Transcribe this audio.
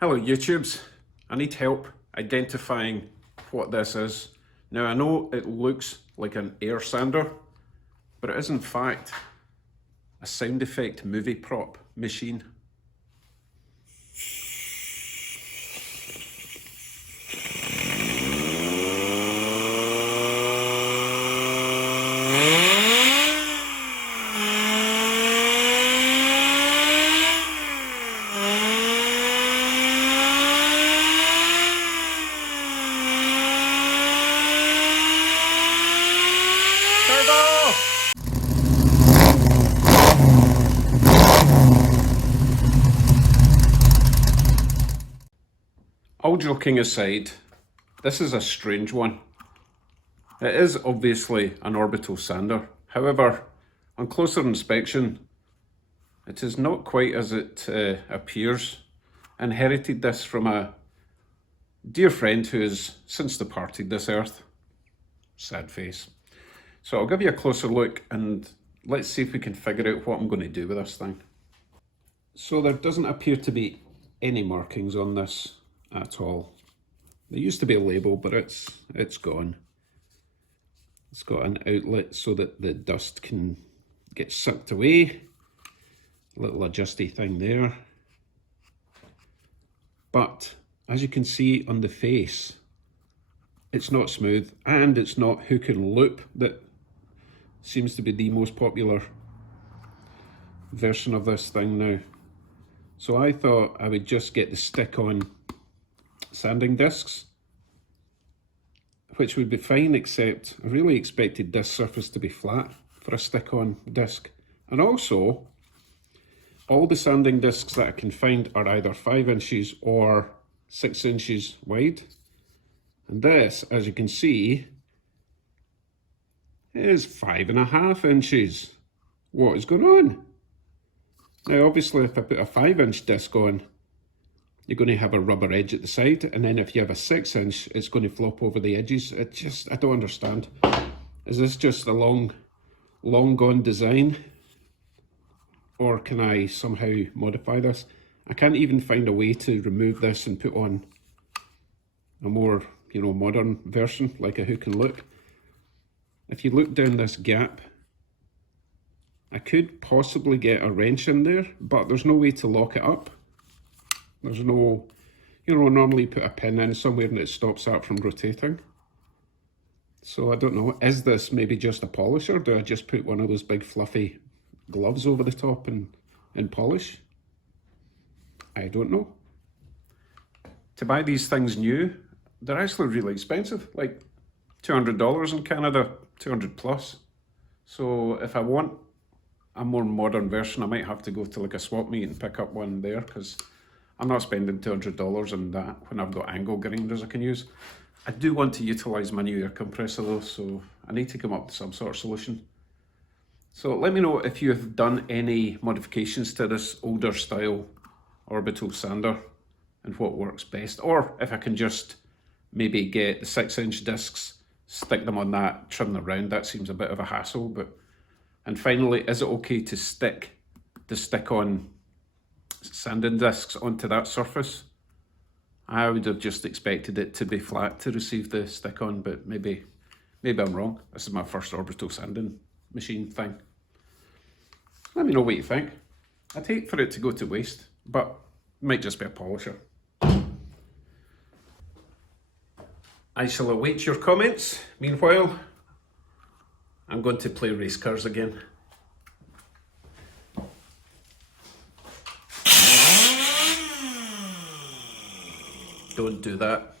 Hello YouTubes, I need help identifying what this is. Now I know it looks like an air sander, but it is in fact a sound effect movie prop machine. All joking aside, this is a strange one. It is obviously an orbital sander. However, on closer inspection, it is not quite as it appears. I inherited this from a dear friend who has since departed this earth. Sad face. So I'll give you a closer look and let's see if we can figure out what I'm going to do with this thing. So there doesn't appear to be any markings on this at all. There used to be a label, but it's gone. It's got an outlet so that the dust can get sucked away. A little adjusty thing there. But as you can see on the face, it's not smooth and it's not hook and loop that seems to be the most popular version of this thing now. So I thought I would just get the stick-on sanding discs, which would be fine, except I really expected this surface to be flat for a stick-on disc. And also, all the sanding discs that I can find are either 5 inches or 6 inches wide. And this, as you can see, is 5.5 inches. What is going on? Now obviously if I put a 5-inch disc on, you're going to have a rubber edge at the side, and then if you have a 6-inch, it's going to flop over the edges. I don't understand. Is this just a long gone design? Or can I somehow modify this? I can't even find a way to remove this and put on a more, modern version, like a hook and look. If you look down this gap, I could possibly get a wrench in there, but there's no way to lock it up. There's no, normally you put a pin in somewhere and it stops that from rotating. So I don't know, is this maybe just a polisher? Do I just put one of those big fluffy gloves over the top and polish? I don't know. To buy these things new, they're actually really expensive, like $200 in Canada, 200 plus. So if I want a more modern version, I might have to go to like a swap meet and pick up one there, because I'm not spending $200 on that when I've got angle grinders I can use. I do want to utilise my new air compressor though, so I need to come up with some sort of solution. So let me know if you have done any modifications to this older style orbital sander and what works best, or if I can just maybe get the 6-inch discs, stick them on that, trim them around. That seems a bit of a hassle. And finally, is it okay to stick the stick-on sanding discs onto that surface? I would have just expected it to be flat to receive the stick-on, but maybe I'm wrong. This is my first orbital sanding machine thing. Let me know what you think. I'd hate for it to go to waste, but it might just be a polisher. I shall await your comments. Meanwhile, I'm going to play race cars again. Don't do that.